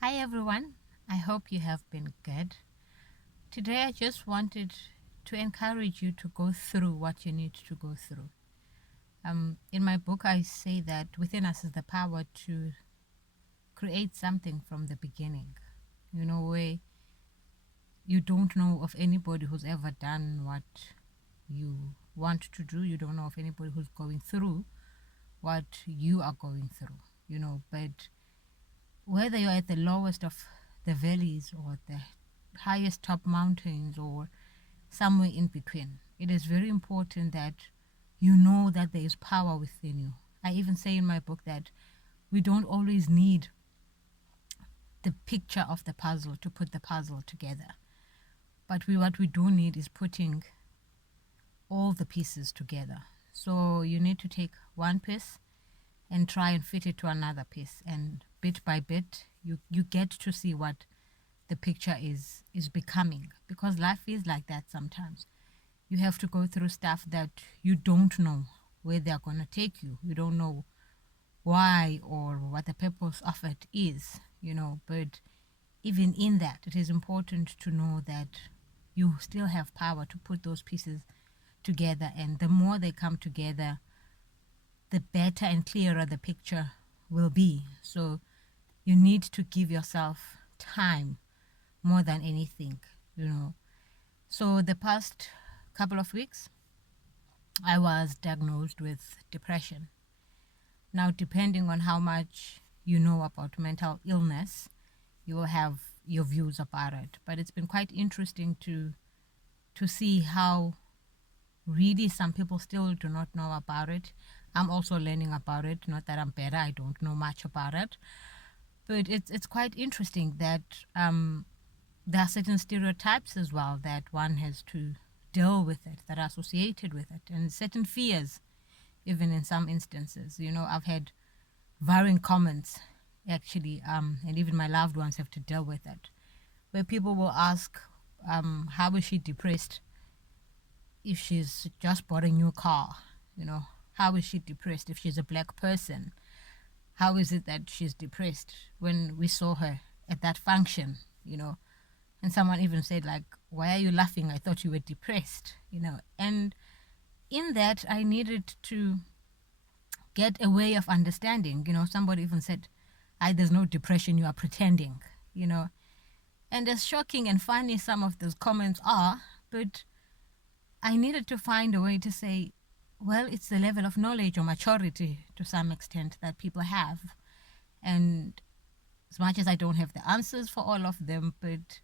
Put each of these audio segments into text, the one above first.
Hi everyone, I hope you have been good. Today I just wanted to encourage you to go through what you need to go through. In my book, I say that within us is the power to create something from the beginning. Where you don't know of anybody who's ever done what you want to do, you don't know of anybody who's going through what you are going through, but whether you're at the lowest of the valleys or the highest top mountains or somewhere in between, it is very important that you know that there is power within you. I even say in my book that we don't always need the picture of the puzzle to put the puzzle together. But what we do need is putting all the pieces together. So you need to take one piece and try and fit it to another piece, and bit by bit you get to see what the picture is becoming, because life is like that sometimes. You have to go through stuff that you don't know where they're going to take you. You don't know why or what the purpose of it is, but even in that, it is important to know that you still have power to put those pieces together, and the more they come together, the better and clearer the picture will be. So you need to give yourself time more than anything. So the past couple of weeks, I was diagnosed with depression. Now, depending on how much you know about mental illness, you will have your views about it. But it's been quite interesting to see how really some people still do not know about it. I'm also learning about it. Not that I'm better, I don't know much about it. But it's quite interesting that there are certain stereotypes as well that one has to deal with it, that are associated with it, and certain fears, even in some instances. I've had varying comments, actually, and even my loved ones have to deal with it, where people will ask, how is she depressed if she's just bought a new car? How is she depressed if she's a black person? How is it that she's depressed when we saw her at that function? And someone even said, like, why are you laughing? I thought you were depressed. And in that, I needed to get a way of understanding. Somebody even said, there's no depression, you are pretending. And as shocking and funny some of those comments are, but I needed to find a way to say, well, it's the level of knowledge or maturity to some extent that people have. And as much as I don't have the answers for all of them, but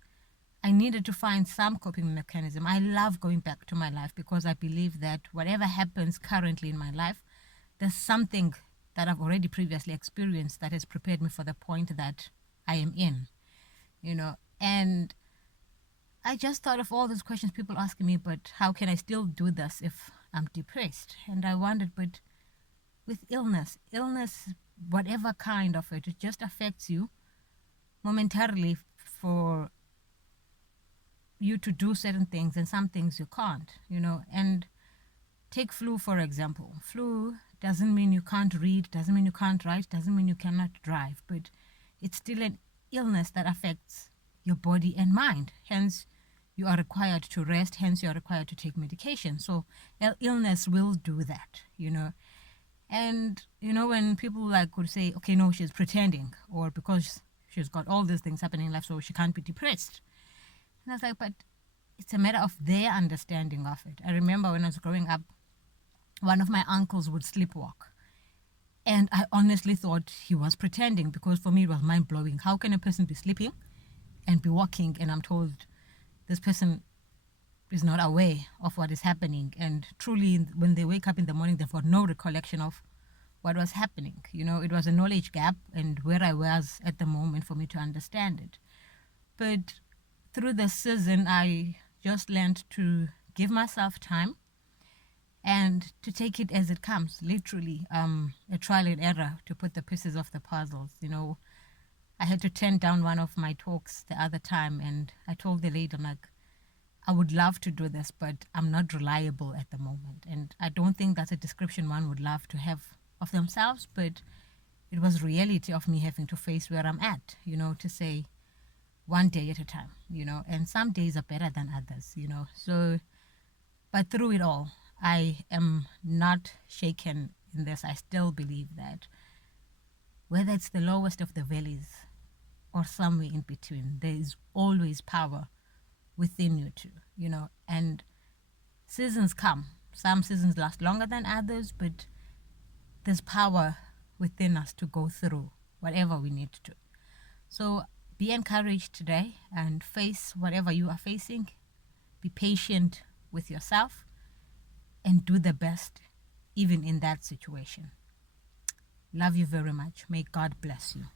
I needed to find some coping mechanism. I love going back to my life because I believe that whatever happens currently in my life, there's something that I've already previously experienced that has prepared me for the point that I am in. And I just thought of all those questions people asking me, but how can I still do this if I'm depressed? And I wondered, but with illness, whatever kind of it just affects you momentarily for you to do certain things, and some things you can't. And take flu, for example. Flu doesn't mean you can't read, doesn't mean you can't write, doesn't mean you cannot drive, but it's still an illness that affects your body and mind. Hence, you are required to rest, hence you are required to take medication. So illness will do that. And when people like would say, okay, no, she's pretending, or because she's got all these things happening in life, so she can't be depressed. And I was like, but it's a matter of their understanding of it. I remember when I was growing up, one of my uncles would sleepwalk. And I honestly thought he was pretending, because for me it was mind blowing. How can a person be sleeping and be walking, and I'm told this person is not aware of what is happening? And truly, when they wake up in the morning, they've got no recollection of what was happening. It was a knowledge gap, and where I was at the moment for me to understand it. But through the season, I just learned to give myself time and to take it as it comes, literally, a trial and error to put the pieces of the puzzles. I had to turn down one of my talks the other time, and I told the lady, I'm like, I would love to do this, but I'm not reliable at the moment. And I don't think that's a description one would love to have of themselves, but it was reality of me having to face where I'm at, to say one day at a time, and some days are better than others, So, but through it all, I am not shaken in this. I still believe that whether it's the lowest of the valleys or somewhere in between, there is always power within you too, and seasons come. Some seasons last longer than others, but there's power within us to go through whatever we need to. So be encouraged today and face whatever you are facing. Be patient with yourself and do the best, even in that situation. Love you very much. May God bless you.